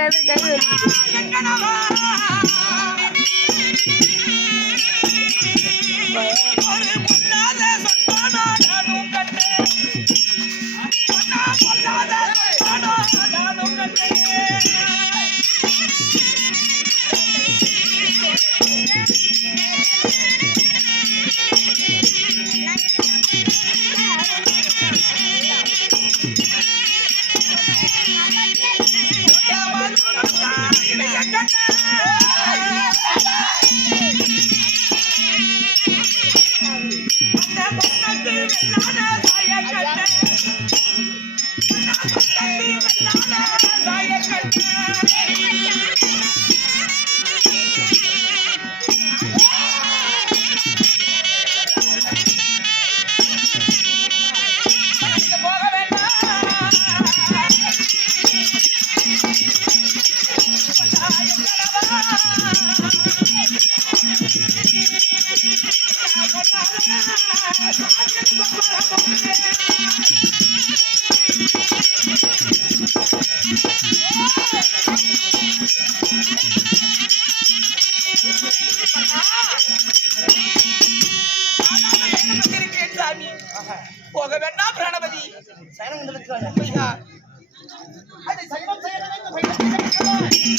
கவி கவி போக வேண்டாம் பிரணபதி சயனம்? ஐயா, அதை சயனம் செய்ய நினைத்து Oh,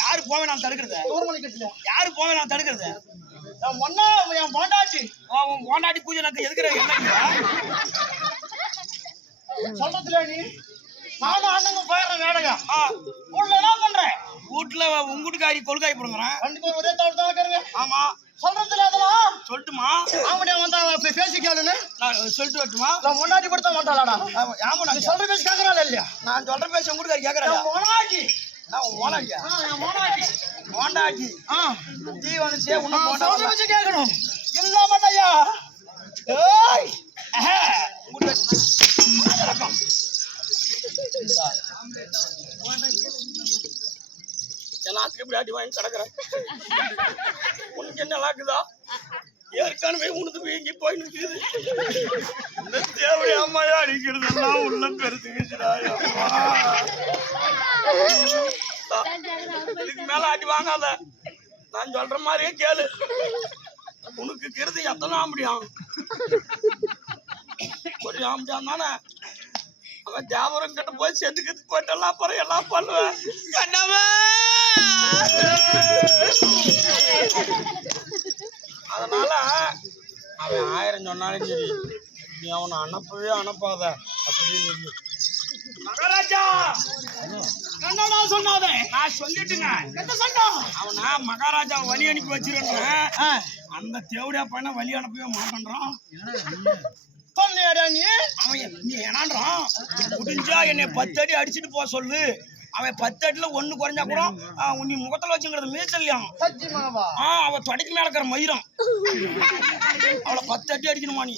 யாரு போவே நான் தடுக்கிறது? யாரு போவே நான் தடுக்கிறது? மொன்னா என் பாண்டாச்சி உன் போண்டாட்டி பூஜை எனக்கு எதுக்குற சொல்றதுல நீ? நானும் அண்ணங்க போயிடுறேன் ஆ, உள்ள என்ன பண்றேன் வீட்டுல உங்க வீட்டுக்காரி கொள்காய் போடுங்கிறேன். ரெண்டு பேரும் ஒரே தவிர தான் இருக்கிறேங்க ஆமா. சொல்றதுல அதெல்லாம் பே- பேசி கேளுன்னு. நான் சொல்லிட்டு வரட்டுமா? நான் முன்னாடி படுத்த மாட்டாளாடா. ஆமா, நான் சொல்ற பேசி கேக்குறாள் இல்லையா? நான் சொல்ற பேச உங்க வீட்டுக்காரி கேக்குறா என் மொனாச்சி நான் உன் போனாட்டியா ஆ, ஜீ வந்துச்சே உன்னை சொல்ற பேசி கேட்கணும். இல்ல மாட்டாயா ஏய். எல்லாத்துக்கும் இப்படி அடி வாங்கி கிடக்குறேன் உனக்கு என்ன நடக்குதா ஏற்கனவே உனது வீங்கி போய் நிற்கிறது இந்த தேவடி அம்மாயா அடிக்கிறதெல்லாம் உள்ள பெருசுக்குச்சுடா இதுக்கு மேல அடி வாங்காத. நான் சொல்ற மாதிரியே கேளு. உனக்கு கிருதி எத்தனை ஆம்படியாம் ஒரு ஆம்படியாம் தானே? அவன் தேவரம் கிட்ட போய் செதுக்கிறதுக்கு போயிட்டெல்லாம் அப்புறம் எல்லாம் பண்ணுவேன். கண்ணவா! அதனால அவன் ஆயிரம் சொன்னாலும் சரி. நீ அவனை அனுப்பவே அனுப்பாத. அப்படின்னு. மகாராஜா! என்னடா சொன்னாதே. நான் சொல்லிட்டுங்க. என்ன சொன்னா அவனா மகாராஜா வழி அனுப்பி வச்சிருக்கேன் அந்த தேவடியா பையனை வழி அனுப்பவே மாட்டேன்றான். சொன்னியாடா நீ? அவன் நீ என்னான்றான்? முடிஞ்சா என்னை பத்து அடி அடிச்சுட்டு போக சொல்லு. அவன் பத்து அடியில ஒண்ணு குறைஞ்சா கூட ஆ, நீ முகத்துல வச்சுங்கிறது மீசல்யாம் சத்தியமாவா ஆ அவ தொடைக்கு மேல இருக்கிற மயிரம் அவளை பத்து அடி அடிக்கணுமா நீ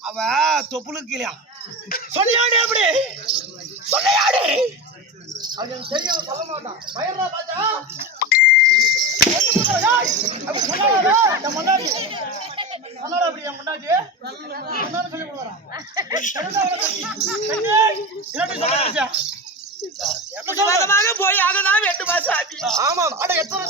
அவ தொப்புளுக்கு கீழாம் சொன்னியாடி அப்படி எனக்கு தெரியும் சொல்ல மாட்டான் பயர்றா பாத்தா முன்னாடி அப்படி என் முன்னாடி சொல்லி கொடுக்குறான் வேகமாக போய் வெட்டு மாசாமி ஆமா. அட எத்தனை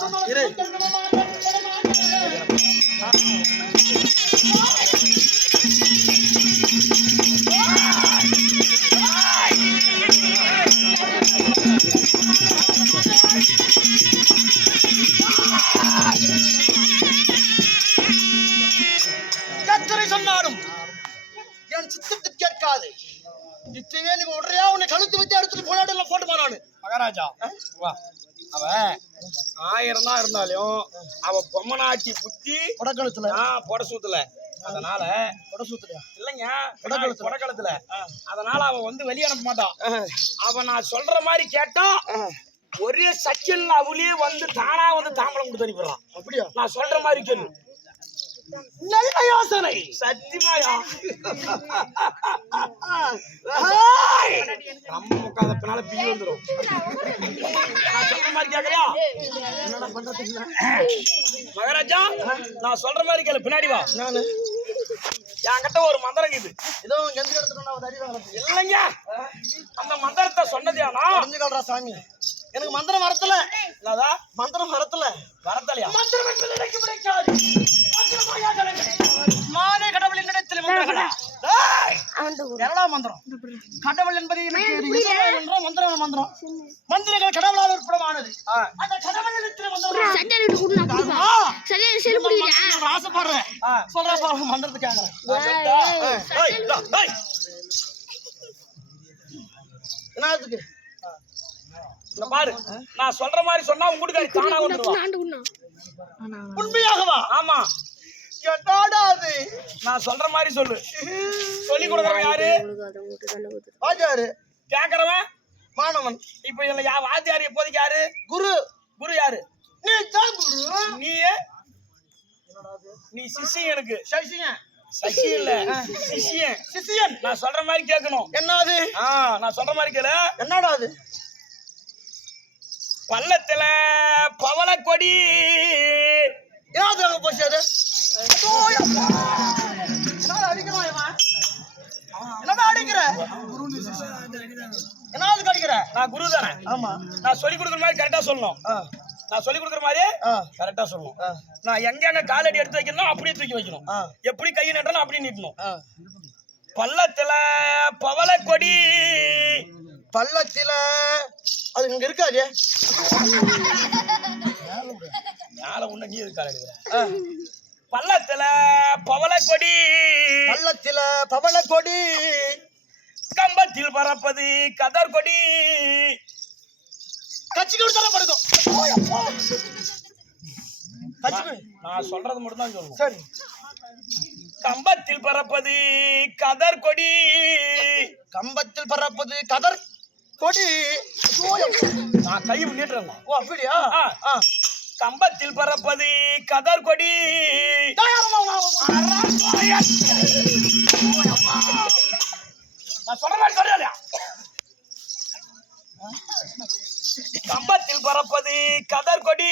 சொன்னாலும்? என் சித்தத்தில் கேட்காது சொல்றியா நீ விடுறியா உன்னை கழுத்து வச்சு எடுத்துட்டு போனாடு எல்லாம் போட்டு போனானு மகாராஜா வா. அவ ஆயிரம் தான் இருந்தாலும் அவ பொம்மநாட்டி புத்தி உடக்கழுத்துல நான் பொட சூத்துல அதனால உட சூத்துறியா இல்லைங்க கொடக்கழுத்துல. கொடக்கலத்துல அதனால அவ வந்து வெளிய அனுப்ப மாட்டான் அவ நான் சொல்ற மாதிரி கேட்டா ஒரே சச்சில் அவளே வந்து தானா வந்து தாம்பளம் கொடுத்து அனுப்பிடுறான். அப்படியா? நான் சொல்ற மாதிரி கேளு. நல்ல யோசனை. சத்தியமாயா? நம்ம முக்காத பின்னால பிடி வந்துரும். நான் சொல்ற மாதிரி கேக்குறியா? மகாராஜா நான் சொல்ற மாதிரி கேளு பின்னாடி வா. நானு. என்கிட்ட ஒரு மந்திரம் இது. ஏதோ அடி வாங்க இல்லைங்க. அந்த மந்திரத்தை சொன்னதேனா தெரிஞ்சுக்கல்றா சாமி. எனக்கு மந்திரம் வரத்துல. என்னதா? மந்திரம் வரத்துல. வரத்தலையா? மந்திரம் என்பது மானே கடவுளின் இடத்தில் மந்திரம்? கடவுள் என்பது மந்திரம், மந்திரம். மந்திரங்கள் கடவுளால் உட்படமானது. அந்த கடவுள் இடத்தில் நான் ஆசைப்படுறேன் மந்திரத்துக்காக. என்னத்துக்கு? பாரு. சொல்ற மாதிரி சொன்னா உங்களுக்கு தானா உண்மையாகவா? ஆமா. என்னடா அது நான் சொல்ற மாதிரி சொல்லு. சொல்லி கொடுக்கறவன் யாரு? வாஜாரு. கேக்குறவன்? மாணவன். இப்ப இதுல யா வாத்தியார் எப்போதைக்கு யாரு? குரு. குரு யாரு? நீ தான் குரு. நீ நீ சிஷ்யன் எனக்கு. சசிங்க சசி இல்ல. சிஷ்யன். சிசியன் நான் சொல்ற மாதிரி கேட்கணும். என்னது? ஆ நான் சொல்ற மாதிரி கேளு. என்னடா அது பள்ளத்துல பவள கொடி அங்க போச்சு அது? என்னடா அடிக்கிற? என்னது அடிக்கிற? நான் குரு தானே. ஆமா. நான் சொல்லி கொடுக்குற மாதிரி கரெக்டா சொல்லணும். நான் சொல்லி கொடுக்குற மாதிரி கரெக்டா சொல்லணும். நான் எங்க எங்க காலடி எடுத்து வைக்கணும் அப்படியே தூக்கி வைக்கணும். எப்படி கையை நீட்டணும் அப்படியே நீட்டணும். பள்ளத்துல பவள கொடி பள்ளத்தில அது இங்க இருக்காது மேல உன்ன நீ எடுக்கிற பள்ளத்துல பவள கொடி பள்ளத்தில பவள கொடி கம்பத்தில் பறப்பது கதர் கொடி கட்சிக்கு விடுதலை படுக்கும் நான் சொல்றது மட்டும் தான் சொல்லணும் சரி. கம்பத்தில் பறப்பது கதர் கொடி கம்பத்தில் பறப்பது கதர் கொடி நான் கை நீட்டுறேன் ஓ அப்படியா. கம்பத்தில் பறப்பது கதர் கொடி நான் சொல்ற மாதிரி சொல்றியா கம்பத்தில் பறப்பது கதர் கொடி